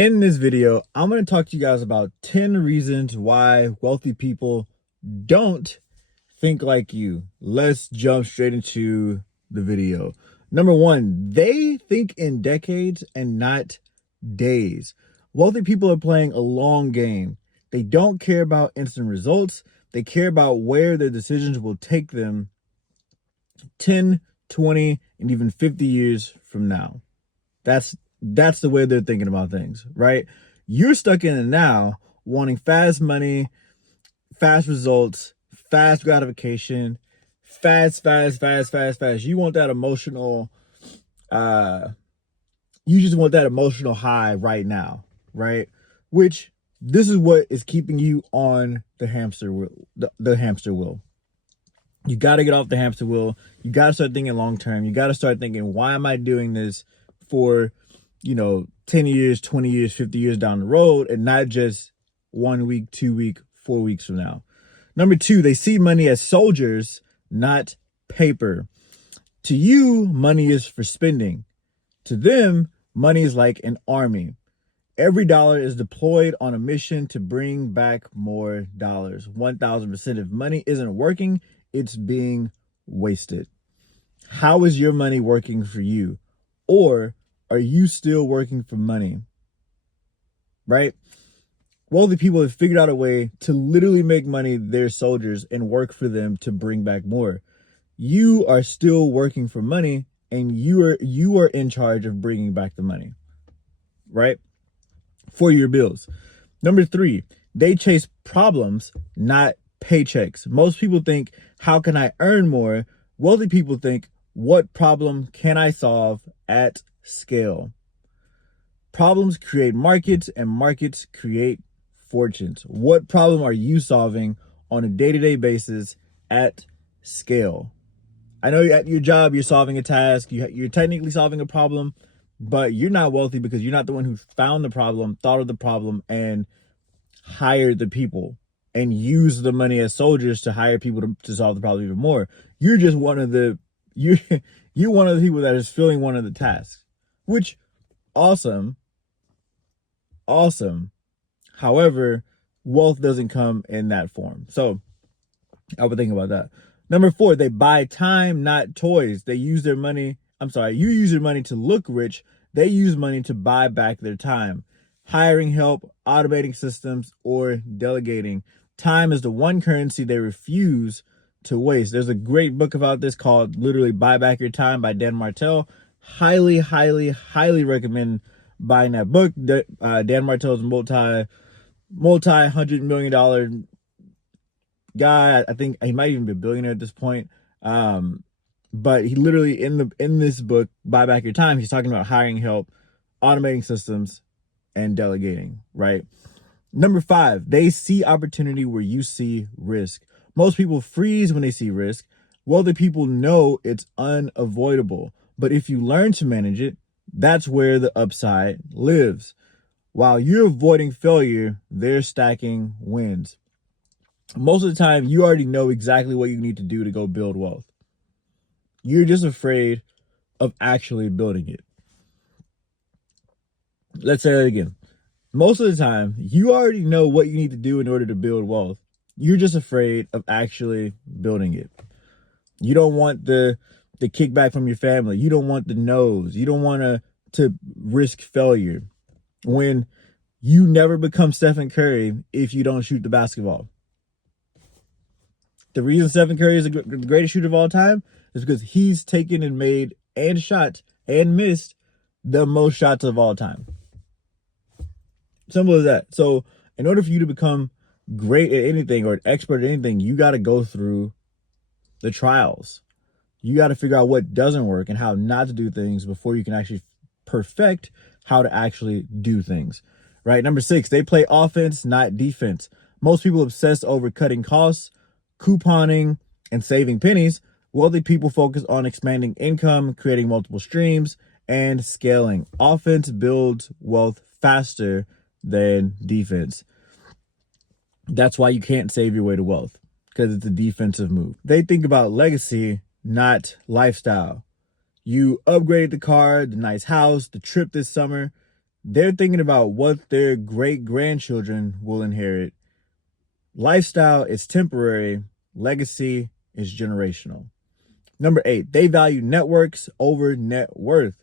In this video, I'm going to talk to you guys about 10 reasons why wealthy people don't think like you. Let's jump straight into the video. Number one, they think in decades and not days. Wealthy people are playing a long game. They don't care about instant results. They care about where their decisions will take them 10, 20, and even 50 years from now. That's the way they're thinking about things, right? You're stuck in it now, wanting fast money, fast results, fast gratification, fast. You want that emotional, you just want that emotional high right now, right? Which this is what is keeping you on the hamster wheel, the hamster wheel. You got to get off the hamster wheel. You got to start thinking long term. You got to start thinking, why am I doing this for 10 years, 20 years, 50 years down the road, and not just 1 week, 2 week, 4 weeks from now. Number two, they see money as soldiers, not paper. To you, money is for spending. To them, money is like an army. Every dollar is deployed on a mission to bring back more dollars. 1000%. If money isn't working, it's being wasted. How is your money working for you? Or are you still working for money? Right? Wealthy people have figured out a way to literally make money their soldiers and work for them to bring back more. You are still working for money, and you are in charge of bringing back the money, right? For your bills. Number three, they chase problems, not paychecks. Most people think, how can I earn more? Wealthy people think, what problem can I solve at scale? Problems create markets, and markets create fortunes. What problem are you solving on a day-to-day basis at scale? I know at your job, you're solving a task. You're technically solving a problem, but you're not wealthy because you're not the one who found the problem, thought of the problem, and hired the people and used the money as soldiers to hire people to solve the problem even more. You're just one of the, you're one of the people that is filling one of the tasks, which awesome. However, wealth doesn't come in that form. So I would think about that. Number four, they buy time, not toys. They use their money. You use your money to look rich. They use money to buy back their time. Hiring help, automating systems, or delegating. Time is the one currency they refuse to waste. There's a great book about this called literally Buy Back Your Time by Dan Martell. Highly recommend buying that book. Dan Martell is a multi-$100 million guy. I think he might even be a billionaire at this point. But he literally in this book, Buy Back Your Time, he's talking about hiring help, automating systems, and delegating, right? Number five, they see opportunity where you see risk. Most people freeze when they see risk. Wealthy people know it's unavoidable. But if you learn to manage it, that's where the upside lives. While you're avoiding failure, they're stacking wins. Most of the time, you already know exactly what you need to do to go build wealth. You're just afraid of actually building it. Let's say that again. Most of the time, you already know what you need to do in order to build wealth. You're just afraid of actually building it. You don't want the kickback from your family. You don't want the no's. You don't want to risk failure when you never become Stephen Curry if you don't shoot the basketball. The reason Stephen Curry is the greatest shooter of all time is because he's taken and made and shot and missed the most shots of all time. Simple as that. So in order for you to become great at anything or an expert at anything, you got to go through the trials. You got to figure out what doesn't work and how not to do things before you can actually perfect how to actually do things, right? Number six, they play offense, not defense. Most people obsess over cutting costs, couponing, and saving pennies. Wealthy people focus on expanding income, creating multiple streams, and scaling. Offense builds wealth faster than defense. That's why you can't save your way to wealth, because it's a defensive move. They think about legacy, not lifestyle. You upgrade the car, the nice house, the trip this summer. They're thinking about what their great grandchildren will inherit. Lifestyle is temporary, legacy is generational. Number 8, they value networks over net worth.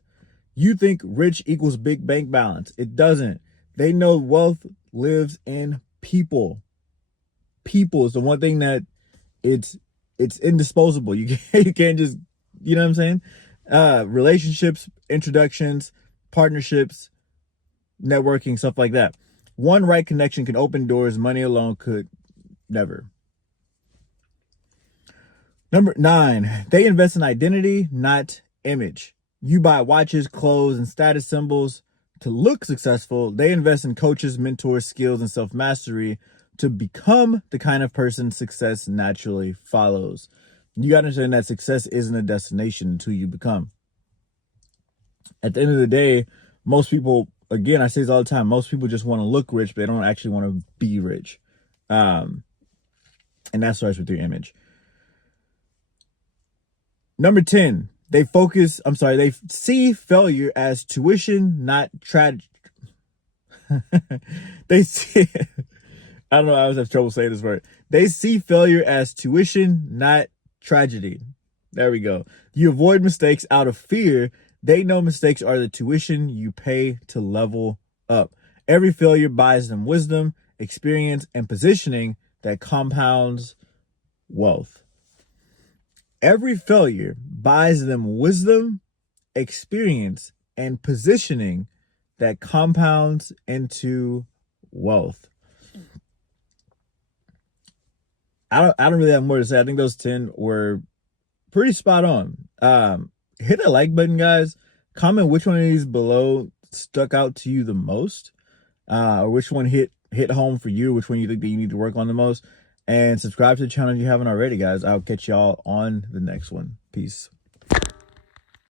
You think rich equals big bank balance. It doesn't. They know wealth lives in people. People is the one thing that it's indisposable. You can't just, you know what I'm saying? Relationships, introductions, partnerships, networking, stuff like that. One right connection can open doors money alone could never. Number 9, they invest in identity, not image. You buy watches, clothes, and status symbols to look successful. They invest in coaches, mentors, skills, and self-mastery to become the kind of person success naturally follows. You got to understand that success isn't a destination until you become. At the end of the day, most people, again, I say this all the time, most people just want to look rich, but they don't actually want to be rich. And that starts with your image. Number 10, they see failure as tuition, not tragedy. They see, I don't know, I always have trouble saying this word. They see failure as tuition, not tragedy. There we go. You avoid mistakes out of fear. They know mistakes are the tuition you pay to level up. Every failure buys them wisdom, experience, and positioning that compounds wealth. Every failure buys them wisdom, experience, and positioning that compounds into wealth. I don't really have more to say. I think those 10 were pretty spot on. Hit that like button, guys. Comment which one of these below stuck out to you the most, or which one hit home for you, which one you think that you need to work on the most. And subscribe to the channel if you haven't already, guys. I'll catch y'all on the next one. Peace.